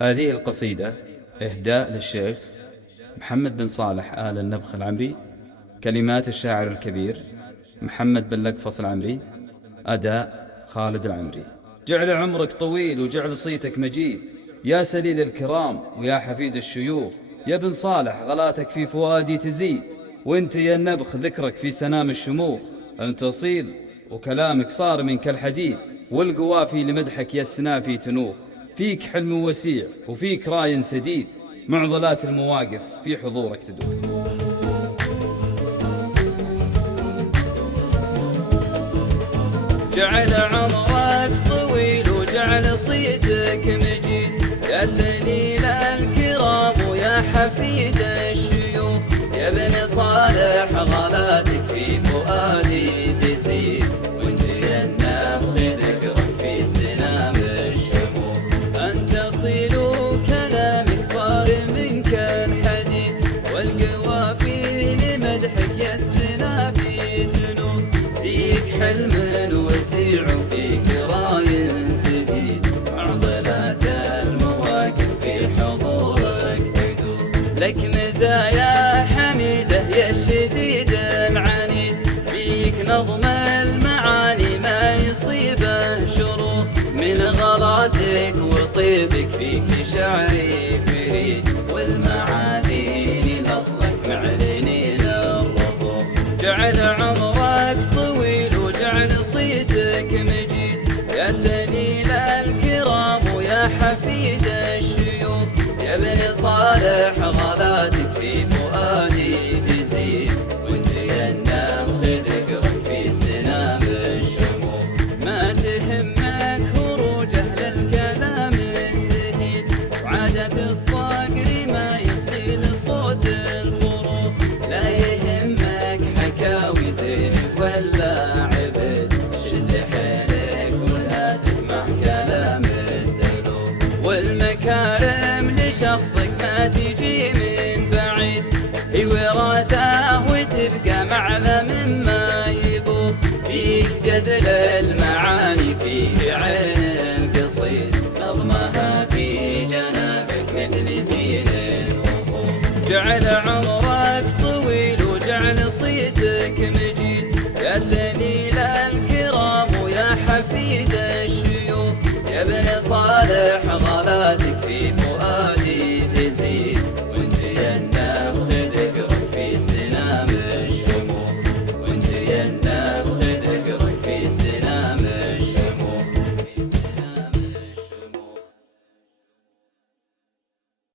هذه القصيدة إهداء للشيخ محمد بن صالح آل النبخ العمري. كلمات الشاعر الكبير محمد بن لقفص العمري. أداء خالد العمري. جعل عمرك طويل وجعل صيتك مجيد، يا سليل الكرام ويا حفيد الشيوخ. يا بن صالح غلاتك في فؤادي تزيد، وانت يا النبخ ذكرك في سنام الشموخ. انت اصيل وكلامك صار من كالحديد، والقوافي لمدحك يا السنافي تنوخ. فيك حلم وسيع وفيك راي سديد، معضلات المواقف في حضورك تدوخ. جعل عمرك طويل وجعل صيتك مجيد، يا سليل الكرام ويا حفيد الشيوخ. يا بن صالح غلاتك في فؤادي تزيد، وانت يا النبخ ذكرك في سنام الشموخ. انت اصيل وكلامك صار منك الحديد، والقوافي لمدحك يا السنافي تنوخ. فيك حلم وسيع وفيك راي سديد، معضلات المواقف في حضورك تدوخ. لك مزايا حميدة يا الشديد العنيد، فيك نظم المعاني ما يصيبه شروخ. من غلاتك وطيبك فيك شعري فريد، والمعادين لأصلك معلنين الرضوخ. جعل عمرك طويل وجعل صيتك مجيد، يا سليل الكرام ويا حفيد الشيوخ. يا بن صالح غلاتك في فؤادي تزيد، وانت يا النبخ ذكرك في سنام الشموخ. ما تهمك خروجه للكلام الزهيد، وعادة الصقر ما يصغي لصوت الخروخ. لا يهمك حكاوي زينب ولا عبد، شد حيلك ولا تسمع كلام الدلوخ. والمكارم لشخصك ما تجي من بعيد، هي وراثه وتبقى معلم ما يبوخ. فيك جزل المعاني فيه عين قصيد، نظمها في جنابك مثل تين الوفوف. جعل عمرك طويل وجعل صيتك مجيد، يا سليل الكرام ويا حفيد الشيوخ. يا بن صالح غلاتك في فؤادي